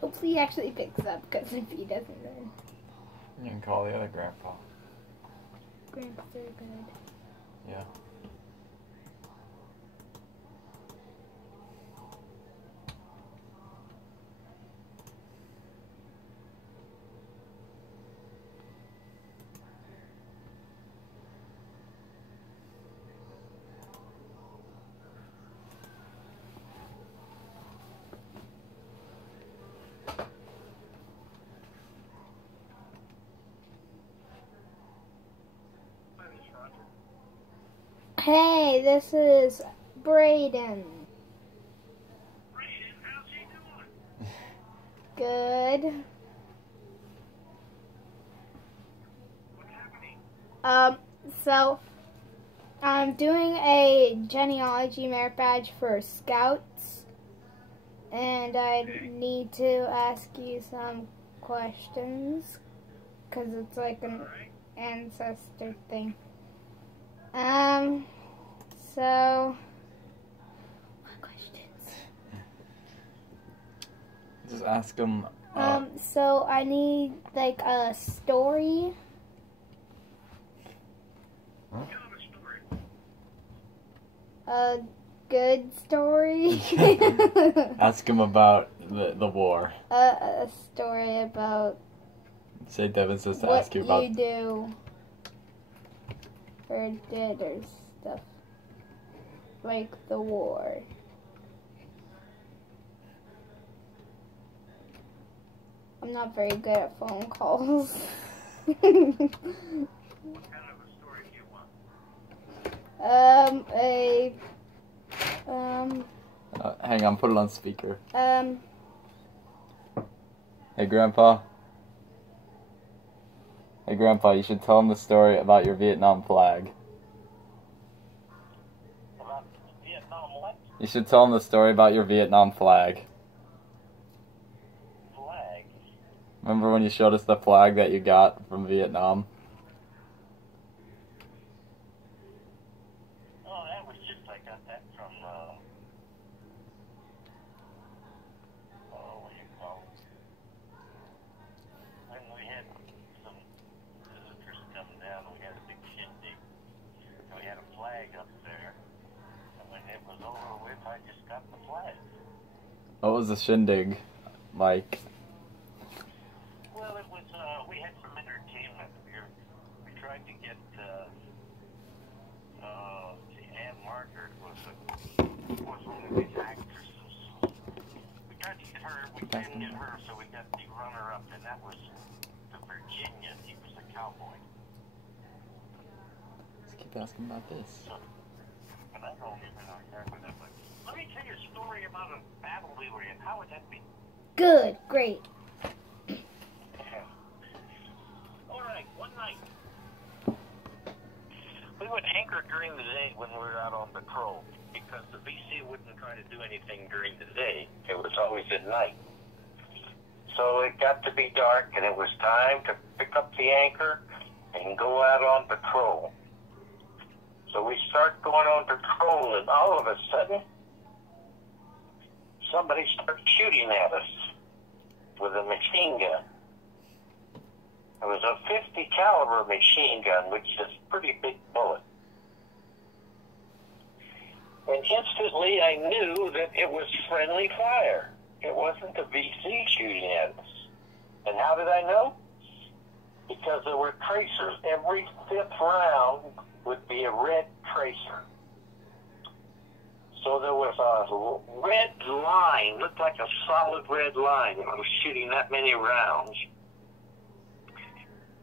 Hopefully he actually picks up, because if he doesn't, then... You can call the other grandpa. Grandpa's very good. Yeah. Hey, this is Braden. Braden, how's he doing? Good. What's happening? So I'm doing a genealogy merit badge for Scouts, and I need to ask you some questions, because it's like an ancestor thing. So, what questions? Just ask him. So I need like a story. Tell him a story. A good story. Ask him about the war. A story about Say Devin says to what ask you about. you do or did or stuff like the war. I'm not very good at phone calls. What kind of a story do you want? Hang on, put it on speaker. Um, Hey, Grandpa. Hey, Grandpa, you should tell him the story about your Vietnam flag. About Vietnam what? You should tell him the story about your Vietnam flag. Flag? Remember when you showed us the flag that you got from Vietnam? Oh, that was just, I got that from, what do you call it? When we had some visitors come down, we had a big shindig. We had a flag up there. And when it was over with, I just got the flag. What was the shindig like? Well, it was, we had some entertainment. We tried to get, Anne Margaret was one of these actresses. We tried to get her, we couldn't get her, so we got the runner-up, and that was the Virginian. He was a cowboy. Let's keep asking about this. And I don't even know exactly that, but let me tell you a story about a battle we were in. How would that be? good, great. All right, one night. We would anchor during the day when we were out on patrol because the VC wouldn't try to do anything during the day. It was always at night. So it got to be dark and it was time to pick up the anchor and go out on patrol. So we start going on patrol and all of a sudden somebody started shooting at us with a machine gun. It was a .50 caliber machine gun, which is a pretty big bullet. And instantly I knew that it was friendly fire. It wasn't the VC shooting at us. And how did I know? Because there were tracers. Every fifth round would be a red tracer. So there was a red line, looked like a solid red line. I was shooting that many rounds.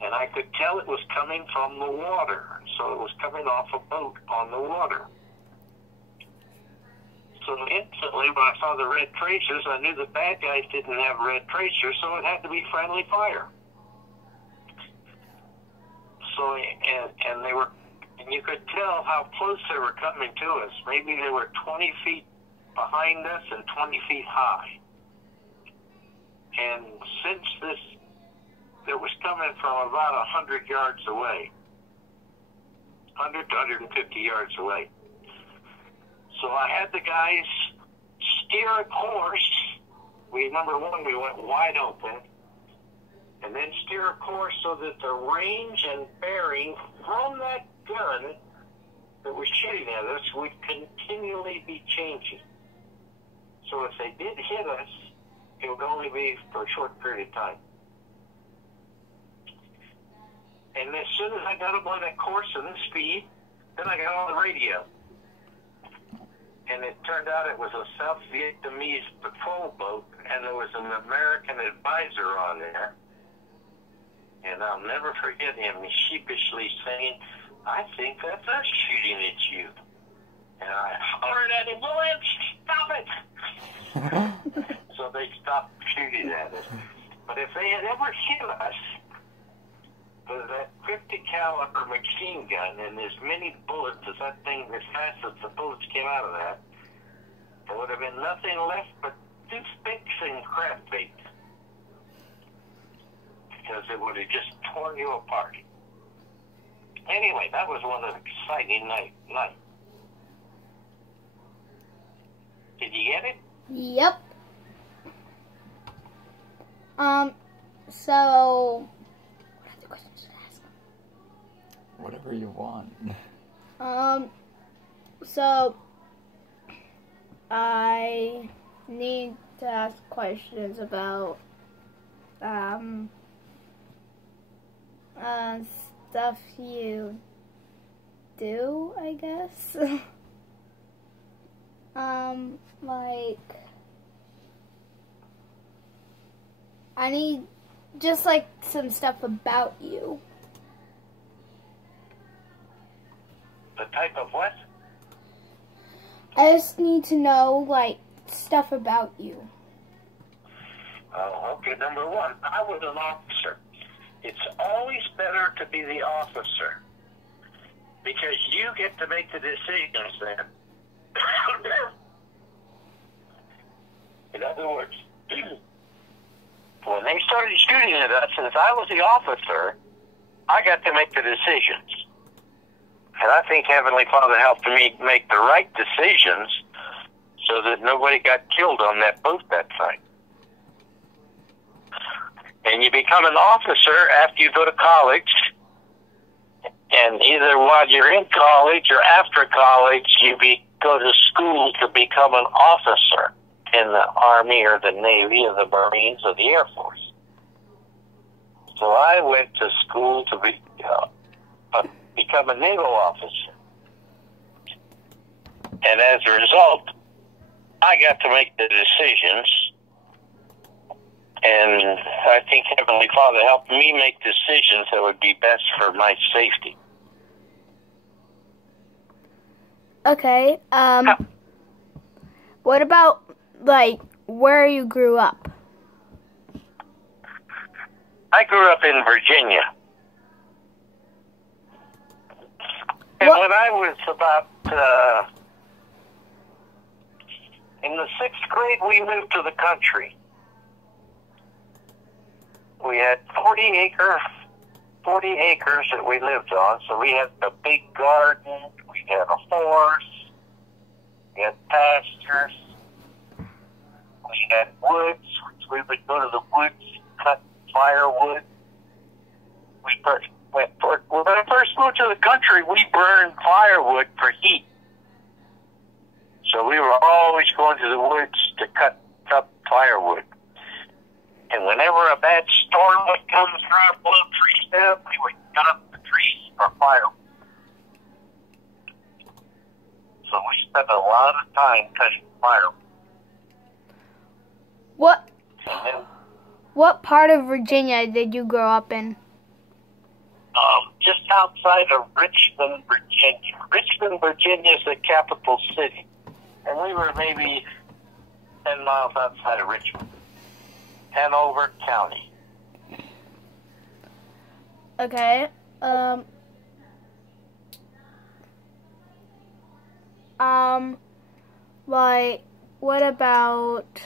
And I could tell it was coming from the water. So it was coming off a boat on the water. So instantly, when I saw the red tracers, I knew the bad guys didn't have red tracers, so it had to be friendly fire. So, and they were, and you could tell how close they were coming to us. Maybe they were 20 feet behind us and 20 feet high. And since it was coming from about 100 yards away, 100 to 150 yards away. So I had the guys steer a course. We number one, we went wide open, and then steer a course so that the range and bearing from that gun that was shooting at us would continually be changing. So if they did hit us, it would only be for a short period of time. And as soon as I got up on that course and the speed, then I got on the radio. And it turned out it was a South Vietnamese patrol boat, and there was an American advisor on there. And I'll never forget him sheepishly saying, "I think that's us shooting at you." And I hollered at him, "Williams, stop it!" So they stopped shooting at us. But if they had ever hit us with that 50 caliber machine gun and as many bullets as that thing, as fast as the bullets came out of that, there would have been nothing left but toothpicks and crab bait. Because it would have just torn you apart. Anyway, that was one of the exciting night. Did you get it? Yep. So what other questions should I ask? Whatever you want. So I need to ask questions about stuff you do, I guess. Like, I need just like some stuff about you. The type of what? I just need to know like stuff about you. Oh, okay. Number one, I was an officer. It's always better to be the officer because you get to make the decisions then. In other words, when they started shooting at us, since I was the officer, I got to make the decisions. And I think Heavenly Father helped me make the right decisions so that nobody got killed on that boat that time. And you become an officer after you go to college, and either while you're in college or after college, you go to school to become an officer in the Army or the Navy or the Marines or the Air Force. So I went to school to become a naval officer. And as a result, I got to make the decisions. And I think Heavenly Father helped me make decisions that would be best for my safety. Okay, what about, like, where you grew up? I grew up in Virginia. And when I was about, in the 6th grade, we moved to the country. We had 40 acres that we lived on, so we had a big garden, we had a horse, we had pastures, we had woods, which we would go to the woods, cut firewood. When I first moved to the country, we burned firewood for heat. So we were always going to the woods to cut up firewood. And whenever a bad storm would come through and blow trees down, we would cut up the trees for firewood. So we spent a lot of time cutting firewood. What part of Virginia did you grow up in? Just outside of Richmond, Virginia. Richmond, Virginia is the capital city. And we were maybe 10 miles outside of Richmond. Hanover County. Okay. Like, what about,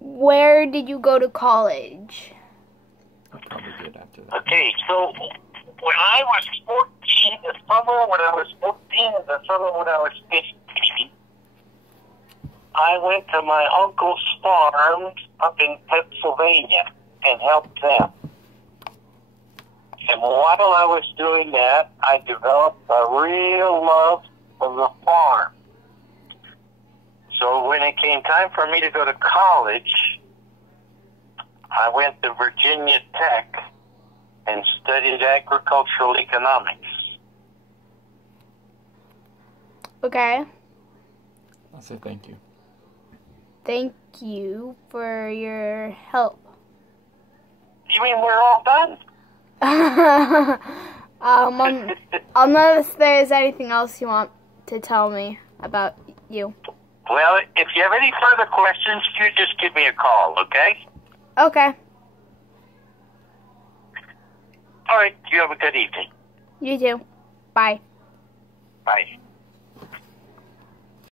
where did you go to college? I'll probably get after that. Okay, so when I was 14, the summer when I was 14, and the summer when I was 15, I went to my uncle's farm up in Pennsylvania and helped them. And while I was doing that, I developed a real love of the farm. So when it came time for me to go to college, I went to Virginia Tech and studied agricultural economics. Okay. I'll say thank you. Thank you for your help. You mean we're all done? Unless there's anything else you want to tell me about you. Well, if you have any further questions, you just give me a call, okay? Okay. All right, you have a good evening. You too. Bye. Bye.